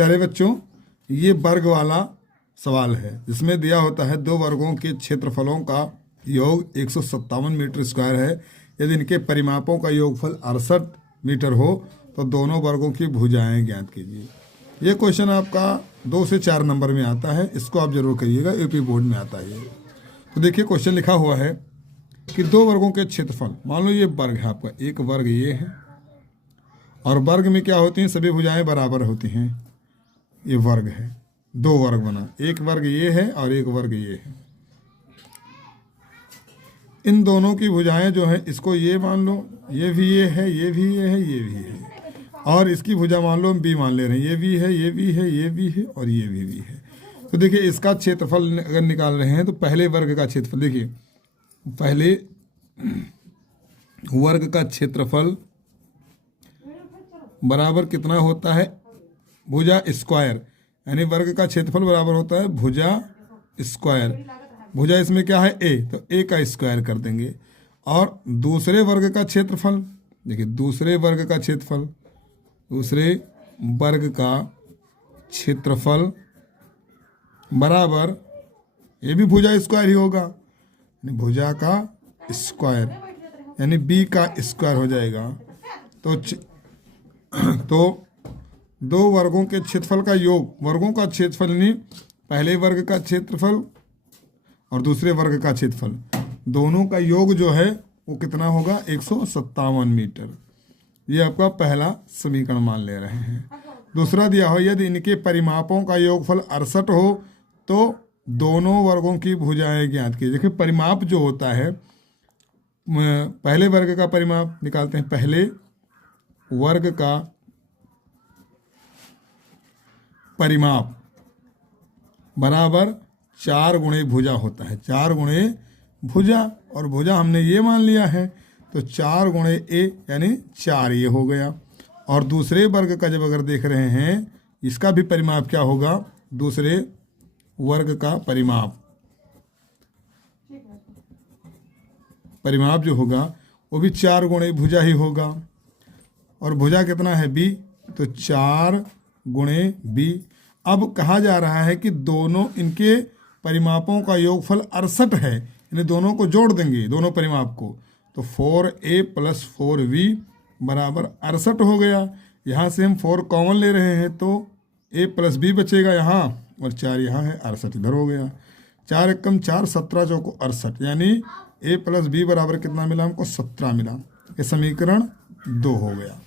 प्यारे बच्चों, ये वर्ग वाला सवाल है जिसमें दिया होता है दो वर्गों के क्षेत्रफलों का योग 157 मीटर स्क्वायर है। यदि इनके परिमापों का योगफल 68 मीटर हो तो दोनों वर्गों की भुजाएं ज्ञात कीजिए। ये क्वेश्चन आपका 2 से 4 नंबर में आता है, इसको आप जरूर करिएगा, यूपी बोर्ड में आता है। तो देखिए क्वेश्चन लिखा हुआ है कि दो वर्गों के क्षेत्रफल, मान लो ये वर्ग है आपका, एक वर्ग ये है और वर्ग में क्या होती हैं, सभी भुजाएं बराबर होती हैं। ये वर्ग है, दो वर्ग बना, एक वर्ग ये है और एक वर्ग ये है। इन दोनों की भुजाएं जो है, इसको ये मान लो, ये भी ये है, ये भी ये है, ये भी है, और इसकी भुजा मान लो हम बी मान ले रहे हैं, ये भी है, ये भी है, ये भी है और ये भी है। तो देखिए इसका क्षेत्रफल अगर निकाल रहे हैं तो पहले वर्ग का क्षेत्रफल, देखिए पहले वर्ग का क्षेत्रफल बराबर कितना होता है, भुजा स्क्वायर, यानी वर्ग का क्षेत्रफल बराबर होता है भुजा स्क्वायर। भुजा इसमें क्या है ए, तो ए का स्क्वायर कर देंगे। और दूसरे वर्ग का क्षेत्रफल, देखिए दूसरे वर्ग का क्षेत्रफल, दूसरे वर्ग का क्षेत्रफल बराबर, ये भी भुजा स्क्वायर ही होगा, यानी भुजा का स्क्वायर, यानी बी का स्क्वायर हो जाएगा। तो दो वर्गों के क्षेत्रफल का योग, वर्गों का क्षेत्रफल यानी पहले वर्ग का क्षेत्रफल और दूसरे वर्ग का क्षेत्रफल, दोनों का योग जो है वो कितना होगा, 157 मीटर। ये आपका पहला समीकरण मान ले रहे हैं। दूसरा दिया हो, यदि इनके परिमापों का योगफल 68 हो तो दोनों वर्गों की भुजाएं ज्ञात कीजिए। देखिए परिमाप जो होता है, पहले वर्ग का परिमाप निकालते हैं, पहले वर्ग का परिमाप बराबर 4 गुणे भुजा होता है, 4 गुणे भुजा, और भुजा हमने ये मान लिया है तो 4 गुणे ए यानी 4 ये हो गया। और दूसरे वर्ग का जब अगर देख रहे हैं, इसका भी परिमाप क्या होगा, दूसरे वर्ग का परिमाप जो होगा वो भी 4 गुणे भुजा ही होगा। और भुजा कितना है, बी, तो 4 गुणे बी। अब कहा जा रहा है कि दोनों इनके परिमापों का योगफल 68 है, यानी दोनों को जोड़ देंगे, दोनों परिमाप को, तो 4a + 4b बराबर 68 हो गया। यहाँ से हम 4 कॉमन ले रहे हैं तो a + b बचेगा यहाँ, और 4 यहाँ है, 68 इधर हो गया। 4 एकम 4, 17 चौको 68, यानी a + b बराबर कितना मिला हमको, 17 मिला। ये समीकरण 2 हो गया।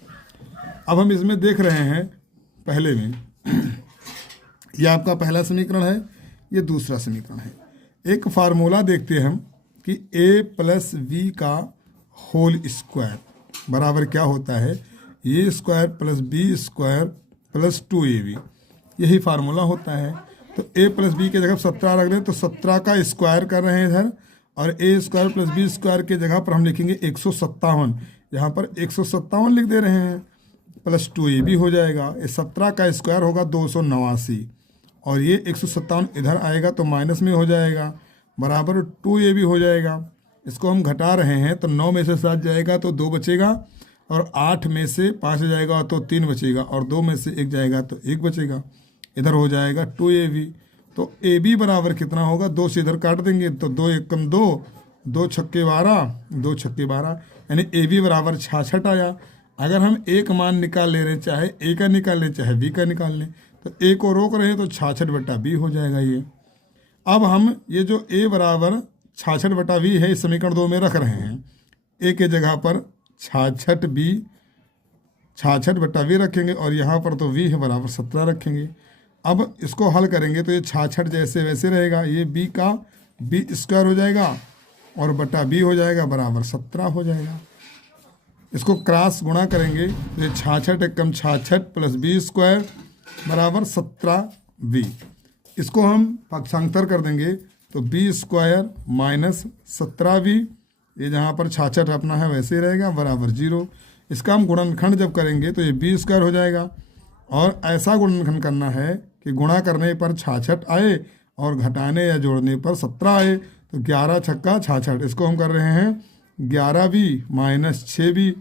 अब हम इसमें देख रहे हैं पहले में, यह आपका पहला समीकरण है, ये दूसरा समीकरण है। एक फार्मूला देखते हैं हम कि a + b का होल स्क्वायर बराबर क्या होता है, a square + b square + 2ab, यही फार्मूला होता है। तो a + b के जगह 17 रख दें तो 17 का स्क्वायर कर रहे हैं इधर, और a स्क्वायर + b स्क्वायर के जगह पर हम लिखेंगे 157, यहाँ पर 157 लिख दे रहे हैं, + 2ab हो जाएगा। ये 17 का स्क्वायर होगा 289, और ये 157 इधर आएगा तो माइनस में हो जाएगा, बराबर 2ab हो जाएगा। इसको हम घटा रहे हैं तो 9 में से 7 जाएगा तो 2 बचेगा, और 8 में से 5 जाएगा तो 3 बचेगा, और 2 में से 1 जाएगा तो 1 बचेगा, इधर हो जाएगा 2ab। तो ab बराबर कितना होगा, 2 से इधर काट देंगे तो 2 एकम 2, 2 छक्के 12, 2 छक्के 12, यानी ab बराबर 66 आया। अगर हम एक मान निकाल ले रहे हैं, चाहे a का निकाल लें चाहे b का निकाल लें, तो a को रोक रहे हैं तो 66/b हो जाएगा ये। अब हम ये जो a बराबर 66/b है, इस समीकरण 2 में रख रहे हैं, a के जगह पर 66/b रखेंगे, और यहाँ पर तो v है बराबर 17 रखेंगे। अब इसको हल करेंगे तो ये 66 जैसे वैसे रहेगा, ये b का b स्क्वायर हो जाएगा और बटा b हो जाएगा, बराबर 17 हो जाएगा। इसको क्रॉस गुणा करेंगे तो ये 66 एकम 66 + b स्क्वायर बराबर 17b। इसको हम पक्षांतर कर देंगे तो b स्क्वायर - 17b, ये जहाँ पर 66 अपना है वैसे ही रहेगा, बराबर 0। इसका हम गुणनखंड जब करेंगे तो ये b स्क्वायर हो जाएगा, और ऐसा गुणनखंड करना है कि गुणा करने पर 66 आए और घटाने या जोड़ने पर 17 आए, तो 11 छक्का 66। इसको हम कर रहे हैं 11b - 6b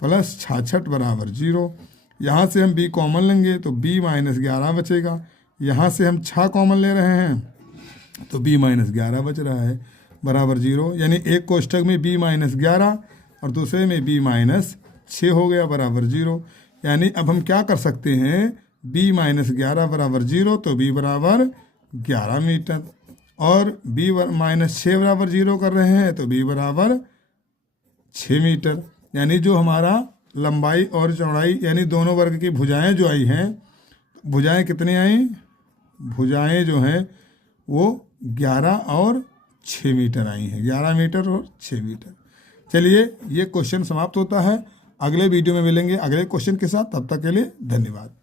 + 66 बराबर 0, यहाँ से हम b कॉमन लेंगे तो b माइनस 11 बचेगा। यहाँ से हम 6 कॉमन ले रहे हैं तो b माइनस 11 बच रहा है बराबर 0। यानी एक कोष्ठक में b माइनस 11 और दूसरे में b माइनस 6 हो गया बराबर 0। यानी अब हम क्या कर सकते हैं, b माइनस 11 बराबर 0 तो b बराबर 11 मीटर, और b माइनस 6 बराबर 0 कर रहे हैं तो b बराबर 6 मीटर। यानी जो हमारा लंबाई और चौड़ाई यानी दोनों वर्ग की भुजाएं जो आई हैं, भुजाएं कितनी आई, भुजाएं जो हैं वो 11 और 6 मीटर आई हैं, 11 मीटर और 6 मीटर। चलिए ये क्वेश्चन समाप्त होता है, अगले वीडियो में मिलेंगे अगले क्वेश्चन के साथ, तब तक के लिए धन्यवाद।